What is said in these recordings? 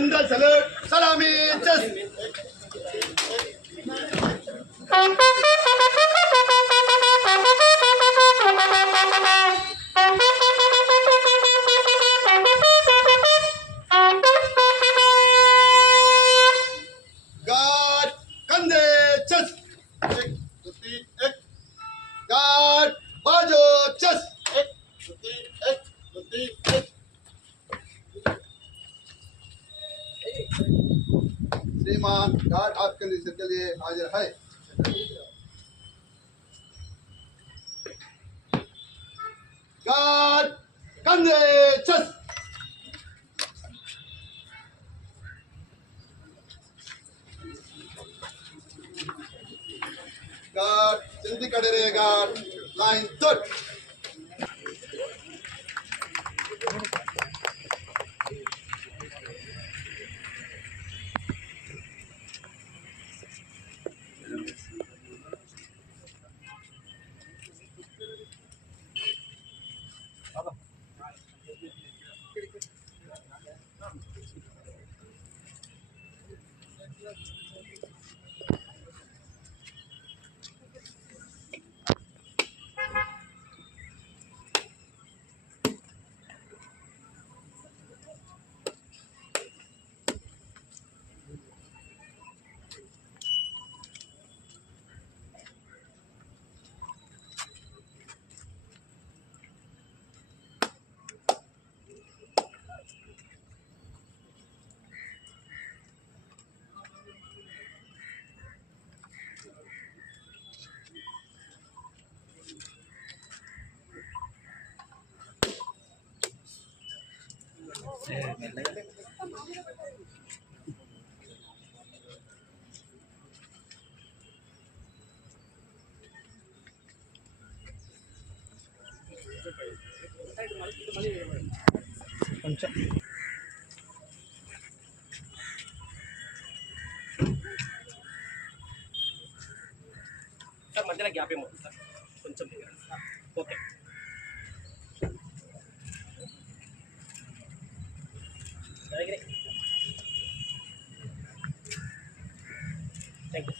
General salute, salami, just. God, kande, just. God, bajo, just. श्रीमान guard आपके निषेध के लिए हाजिर है। गार्ड कंधे चस। गार्ड जल्दी खड़े रहे। गार्ड लाइन तोड़। కొంచెం సార్ మధ్యలో గ్యాప్ ఏమో సార్ కొంచెం okay thank you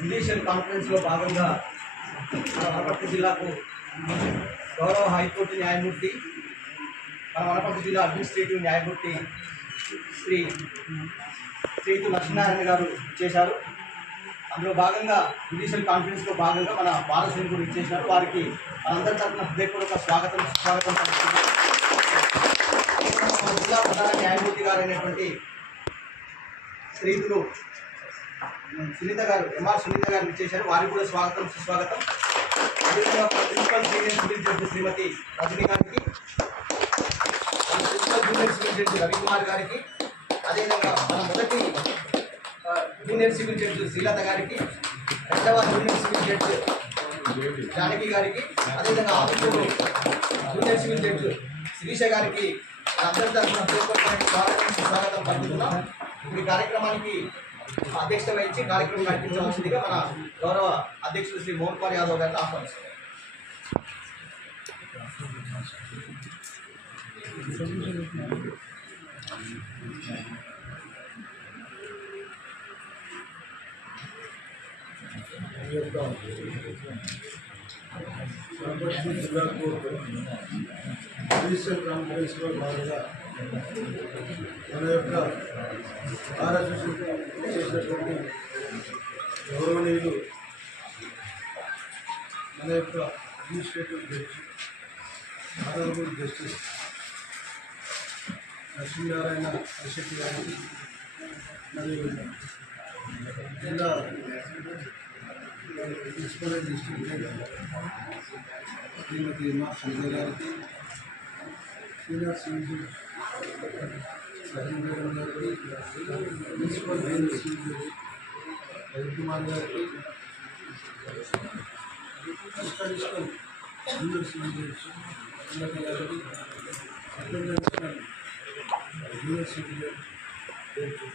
judicial conference లో భాగంగా వనపర్తి జిల్లాకు గౌరవ హైకోర్టు న్యాయమూర్తి మన వనపర్తి జిల్లా అడ్మినిస్ట్రేటివ్ న్యాయమూర్తి శ్రీతు లక్ష్మీనారాయణ గారు చేశారు. అందులో భాగంగా జ్యుడిషియల్ కాన్ఫరెన్స్ లో భాగంగా మన వారసుని కూడా ఇచ్చేసినారు. వారికి మనందరి తరఫున హృదయపూర్వక స్వాగతం జిల్లా ప్రధాన న్యాయమూర్తి గారు అయినటువంటి శ్రీతులు సునీత గారు ఎంఆర్ సునీత గారు ఇచ్చేశారు. వారికి కూడా స్వాగతం సుస్వాగతం. అదేవిధంగా principal senior civil judge Shrimati Rajani గారికి, principal junior civil judge Ravikumar గారికి, అదేవిధంగా మన మొదటి జూనియర్ సివిల్ జడ్జి శ్రీలత గారికి, రెండవ జూనియర్ సివిల్ జడ్జి జానకి గారికి, అదేవిధంగా ఆఫీసులో జూనియర్ సివిల్ జడ్జి శిరీష గారికి అందరి తరఫున స్వాగతం పలుకుతున్నాం. ఇప్పుడు ఈ కార్యక్రమానికి అధ్యక్షత వహించి కార్యక్రమం నడిపించవలసిందిగా మన గౌరవ అధ్యక్షుడు శ్రీ మోహన్ కుమార్ యాదవ్ గారిని ఆహ్వానిస్తున్నారు. జిల్లా కోర్టు జ్యుడిషియల్ కాన్ఫరెన్స్లో భాగంగా మన యొక్క అసోసియేషన్ చేసినటువంటి గౌరవనీయులు మన యొక్క administrative judge honourable justice Lakshminarayana Ashetti గారికి మరియు జిల్లా ప్రిన్సిపల్ డిస్ట్రిక్ట్ శ్రీమతి మా సంజయ్ గారికి, సీనియర్ సివిల్ సహీంద్రం గారికి, ప్రిన్సిపల్ సివిల్ రవికుమార్ గారికి, additional junior civil judge Srilatha గారికి, administration junior civil judge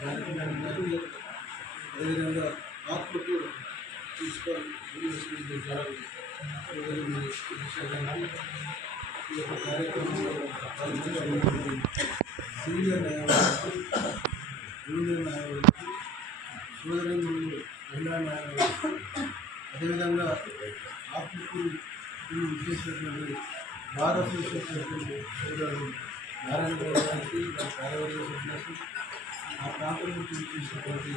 Janaki గారికి, అదేవిధంగా Atmakur principal junior civil judge గారికి ఈ యొక్క కార్యక్రమంలో సీనియర్ న్యాయవాదులకు, జూనియర్ న్యాయవాదులకు, సోదరులు మహిళా న్యాయవాదులకు, అదేవిధంగా ఆత్మకూరు విచ్చేసినటువంటి బార్ అసోసియేషన్ సోదరులు నారాయణ గౌడ్ గారికి, కార్యవర్గ సభ్యులకు, ఆ ప్రాంతం నుంచి విచ్చేసినటువంటి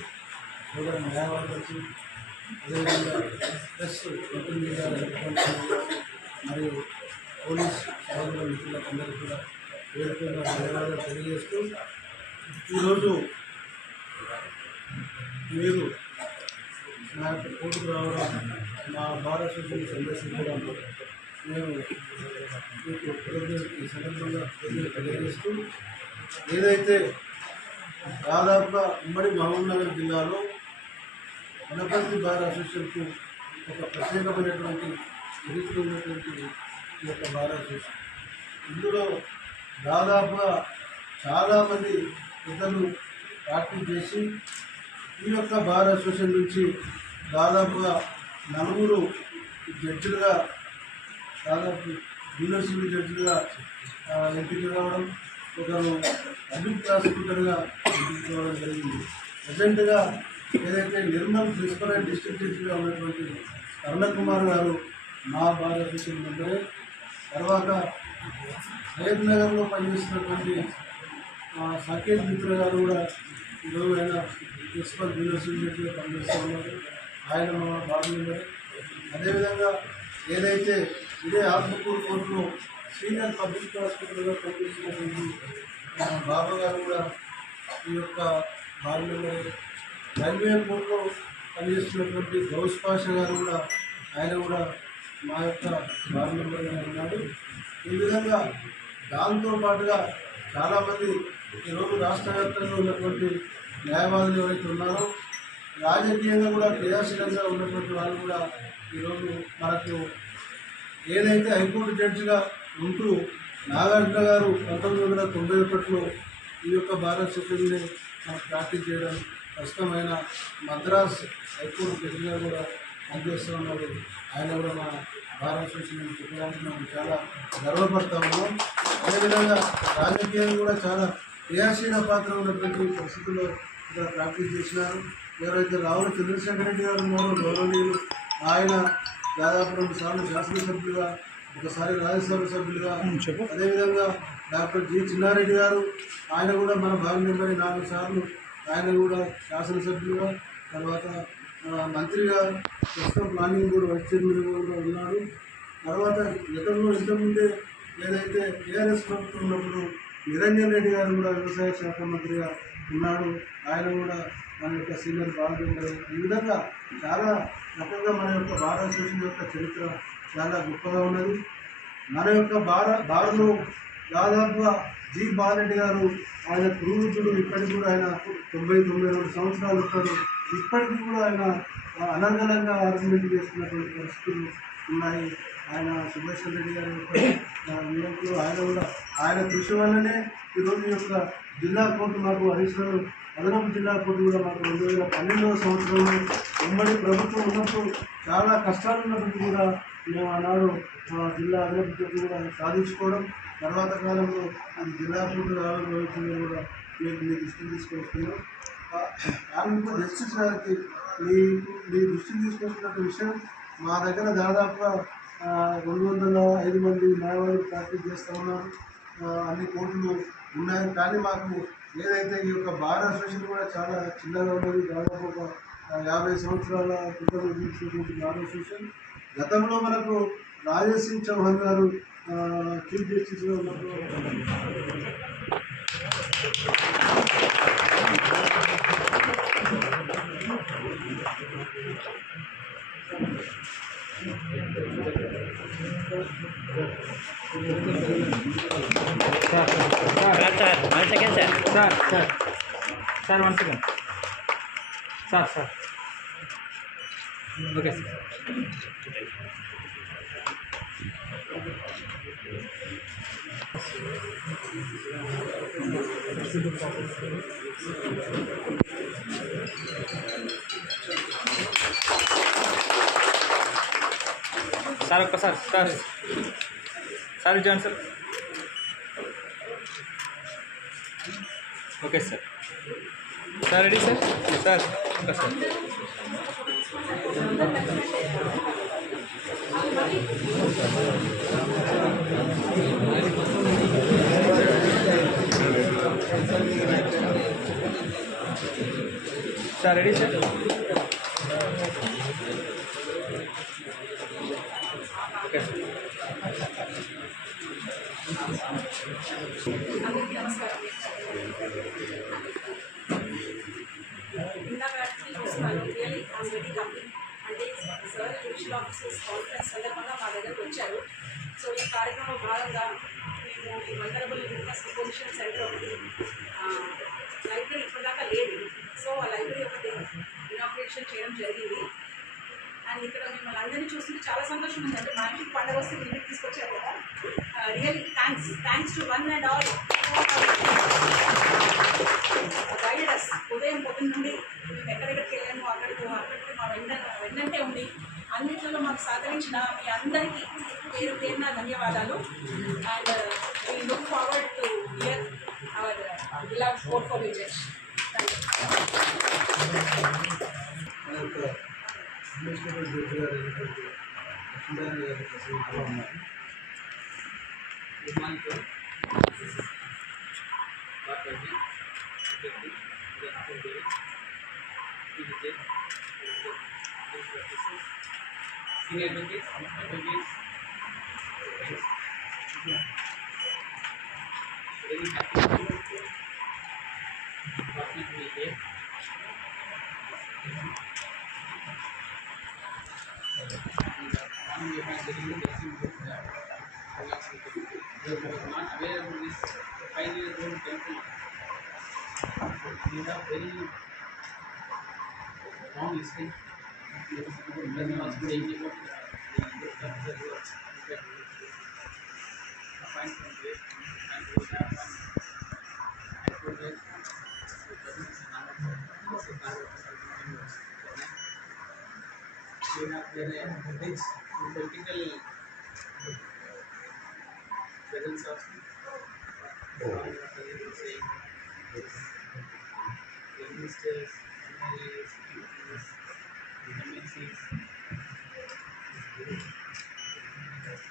సోదర న్యాయవాదులకు, అదేవిధంగా ప్రెస్ కంపెనీ మీద మరియు పోలీస్ సోదరుల మిత్రులందరికీ కూడా పేరుపైన ధన్యవాదాలు తెలియజేస్తూ, ఈరోజు మీరు నా యొక్క కోర్టుకు రావడం, మా బార్ అసోసియేషన్ సందర్శించడం నేను మీకు ఈ సందర్భంగా తెలియజేస్తూ, ఏదైతే దాదాపుగా ఉమ్మడి మహబూబ్నగర్ జిల్లాలో వనపర్తి బార్ అసోసియేషన్కు ఒక ప్రత్యేకమైనటువంటి చరిత్ర ఉన్నటువంటి ఈ యొక్క బార్ అసోసియేషన్, ఇందులో దాదాపుగా చాలామంది పెద్దలు ప్రాక్టీస్ చేసి ఈ యొక్క బార్ అసోసియేషన్ నుంచి దాదాపుగా 4 జడ్జిలుగా, దాదాపు జూనియర్ సివిల్ జడ్జిలుగా ఎంపిక కావడం, ఒకరు పబ్లిక్ ప్రాసిక్యూటర్గా ఎంపిక కావడం జరిగింది. ప్రజెంట్గా ఏదైతే నిర్మల్ ప్రిన్సిపల్ అండ్ డిస్ట్రిక్ట్ జడ్జిగా ఉన్నటువంటి కరుణ కుమార్ గారు మా బార్ అసోసియేషన్ మెంబరే. తర్వాత సయ్యద్ నగర్లో పనిచేస్తున్నటువంటి సాకేత్ మిత్ర గారు కూడా ఈరోజు ఆయన ప్రిన్సిపల్ జూనియర్ సివిల్ జడ్జిగా పనిచేస్తూ ఉన్నారు, ఆయన మా బార్ మెంబరే. అదేవిధంగా ఏదైతే ఇదే ఆత్మకూరు కోర్టులో సీనియర్ పబ్లిక్ ప్రాసిక్యూటర్గా పనిచేస్తున్నటువంటి బాబా గారు కూడా ఈ యొక్క బార్ మెంబరే. రైల్వే కోర్టులో పనిచేస్తున్నటువంటి గౌస్ పాషా గారు కూడా, ఆయన కూడా మా యొక్క బార్ మెంబర్గా ఉన్నాడు. ఈ విధంగా దాంతో పాటుగా చాలామంది ఈరోజు రాష్ట్ర వ్యాప్తంగా ఉన్నటువంటి న్యాయవాదులు ఎవరైతే ఉన్నారో, రాజకీయంగా కూడా క్రియాశీలంగా ఉన్నటువంటి వాళ్ళు కూడా ఈరోజు మనకు ఏదైతే హైకోర్టు జడ్జిగా ఉంటూ నాగార్జున గారు 1991లో ఈ యొక్క బార్ అసోసియేషన్ని మనకు ప్రాక్టీస్ చేయడం, ప్రస్తుతమైన మద్రాస్ హైకోర్టు జడ్జిగా కూడా పనిచేస్తూ ఉన్నారు. ఆయన కూడా మా బార్ అసోసియేషన్ చెప్పడానికి మనం చాలా గర్వపడతా ఉన్నాం. అదేవిధంగా రాజకీయంగా కూడా చాలా క్రియాశీల పాత్ర ఉన్నటువంటి పరిస్థితుల్లో ఇక్కడ ప్రాక్టీస్ చేసినారు. ఎవరైతే రావుల చంద్రశేఖర రెడ్డి గారు ఉన్నారో గౌరవనీయులు, ఆయన దాదాపు 2 సార్లు శాసనసభ్యులుగా, ఒకసారి రాజ్యసభ సభ్యులుగా, అదేవిధంగా డాక్టర్ జి చిన్నారెడ్డి గారు, ఆయన కూడా మన బార్ మెంబర్ 4 సార్లు, ఆయన కూడా శాసనసభ్యులుగా, తర్వాత మంత్రిగా, ప్రస్తుతం ప్లానింగ్ బోర్డు వైస్ చైర్మన్గా కూడా ఉన్నాడు. తర్వాత గతంలో ఇంతకుముందే ఏదైతే టీఆర్ఎస్ ప్రభుత్వం ఉన్నప్పుడు నిరంజన్ రెడ్డి గారు కూడా వ్యవసాయ శాఖ మంత్రిగా ఉన్నాడు, ఆయన కూడా మన యొక్క సీనియర్ బార్ మెంబర్. ఈ విధంగా చాలా రకంగా మన యొక్క బార్ అసోసియేషన్ యొక్క చరిత్ర చాలా గొప్పగా ఉన్నది. మన యొక్క బార్లో దాదాపుగా జి బాలరెడ్డి గారు ఆయన పూర్వీకుడు, ఇప్పటికి కూడా ఆయన 92 సంవత్సరాలు ఉంటాడు. ఇప్పటికీ కూడా ఆయన అనర్గళంగా ఆర్గ్యుమెంట్ చేస్తున్నటువంటి పరిస్థితులు ఉన్నాయి. ఆయన సుభాష్ రెడ్డి గారి యొక్క నియంత్రణ ఆయన కూడా ఆయన కృషి వల్లనే ఈరోజు ఈ యొక్క జిల్లా కోర్టు మాకు అడిషనల్ అదనపు జిల్లా కోర్టు కూడా మాకు 2012వ సంవత్సరంలో ఉమ్మడి ప్రభుత్వం ఉన్నప్పుడు చాలా కష్టాలు ఉన్నప్పటికీ కూడా మేము ఆనాడు జిల్లా అదనపు కోర్టు కూడా సాధించుకోవడం, తర్వాత కాలంలో అది జిల్లా కోర్టు రావడం జరుగుతుంది కూడా మీకు మీ దృష్టికి తీసుకొస్తున్నాం. కార్మిక జస్టిస్ గారికి మీ దృష్టికి తీసుకొస్తున్న విషయం మా దగ్గర దాదాపుగా 205 మంది న్యాయవాదులు ప్రాక్టీస్ చేస్తూ ఉన్నారు. అన్ని కోర్టులు ఉన్నాయి. కానీ మాకు ఏదైతే ఈ యొక్క బార్ అసోసియేషన్ కూడా చాలా చిన్నగా ఉన్నది. దాదాపు ఒక 50 సంవత్సరాల క్రితం నిర్మించినటువంటి బార్ అసోసియేషన్. గతంలో మనకు రాజేష్ సింగ్ చౌహాన్ గారు చీఫ్ జస్టిస్గా ఉన్నప్పుడు sir 1 second sir okay sir. Sir ఒక్కసారి సార్ ఇచ్చాను సార్. Okay sir. Sir ready sir ఒక్కసారి. Sir ready sir. Okay sir. అంటే సార్ జ్యుడిషియల్ ఆఫీసర్స్ కాన్ఫరెన్స్ సందర్భంగా మా దగ్గరకు వచ్చారు. సో ఈ కార్యక్రమంలో భాగంగా మేము ఈ వల్నరబుల్ విట్నెస్ డిపోజిషన్ సెంటర్ ఒకటి లైబ్రరీ ఇప్పటిదాకా లేదు. సో ఆ లైబ్రరీ ఒకటి ఇనాగ్రేషన్ చేయడం జరిగింది. అండ్ ఇక్కడ మిమ్మల్ని అందరినీ చూస్తుంటే చాలా సంతోషం ఉంది. అంటే మా ఇంటికి పండుగ వస్తే ఇంటికి తీసుకొచ్చారు కదా. Really thanks to one and all guided us. ఉదయం పొద్దున్న నుండి మేము ఎక్కడెక్కడికి వెళ్ళాము అక్కడికి మా వెన్నంటే ఉండి అన్నింటిలో మాకు సహకరించిన మీ అందరికీ పేరున ధన్యవాదాలు. And we look forward to hear hour beloved portfolio judge. మన యొక్క అడ్మినిస్ట్రేటివ్ జడ్జి గారు అయినటువంటి లక్ష్మీనారాయణ గారి ప్రసంగంలో ఉన్నారు. Very long history. We have very rich political presence of ministers, MLAs, MPs, MLCs.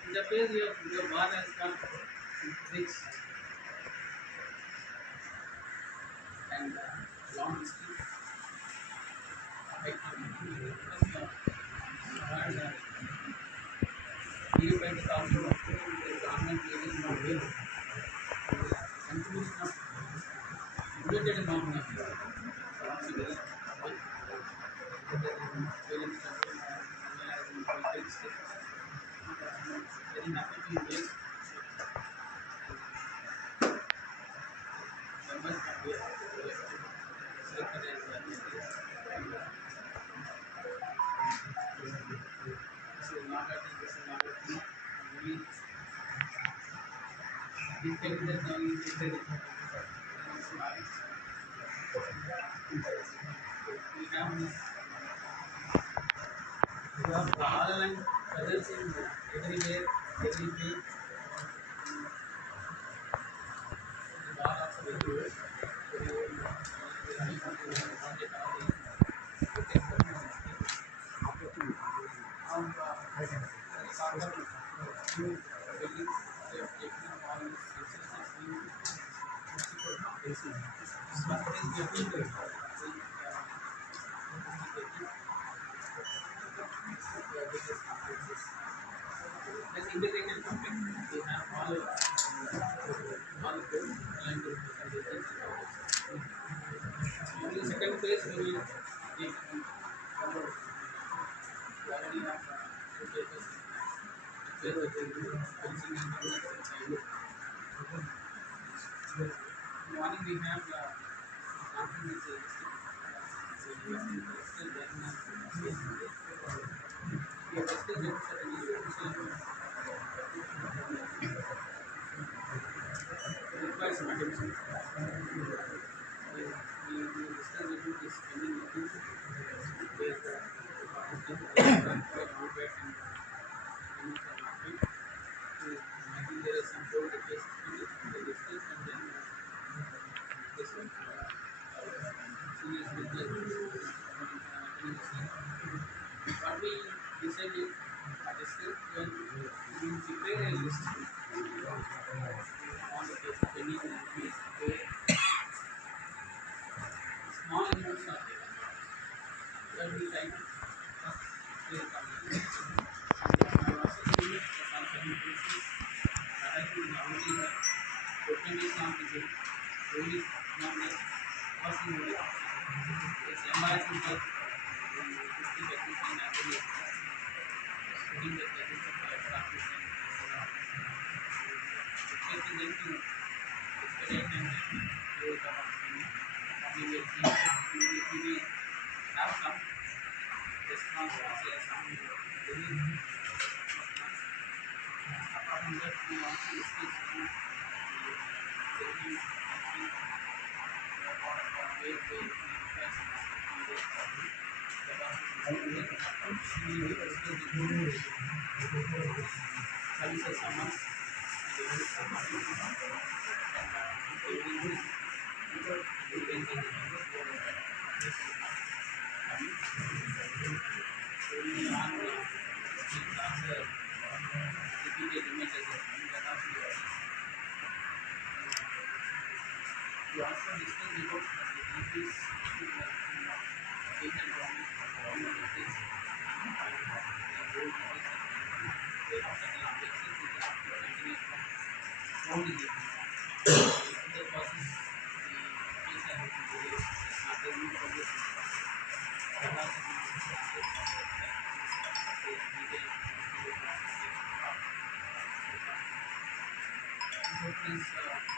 In the place your bar has come rich and long history. Even by the council of the government is not well. Contribution of related is not enough. Very happy to hear telling that now you did it. We have all and others in everywhere, every day. The bar also very good. Very old. Very wanted As integrated topic, we have all good and good presentations. In the second phase, we will take already have two papers. Morning we have something is we have discussed it requires some attention. We discussed about this pending issues where I think there is some board cases to be discussed and then this one serious business. What we decided discussed when we prepare a list on the case pending issues where small amounts are there. That we try to first clear communication. And also see the concerning cases that I think already have 14 days on the rule is not there. Person will it's embarrassing that this thing that we can actually studying the cases of practice and requesting them to expedite and they will come up to me. We will see we will have some response or say some apart from that we also discuss some services summons we also discussed about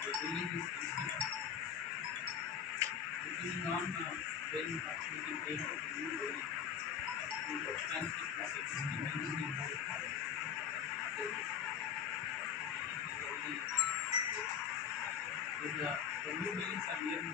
the increase depending on when we can take the new building, we transfer this existing building with the new buildings are near the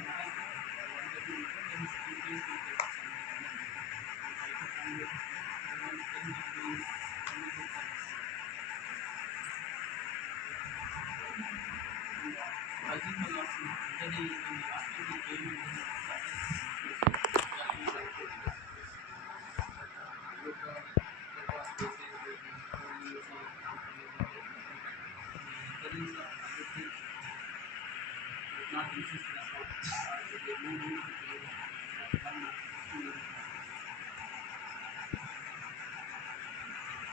not insist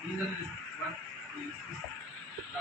these are what the issues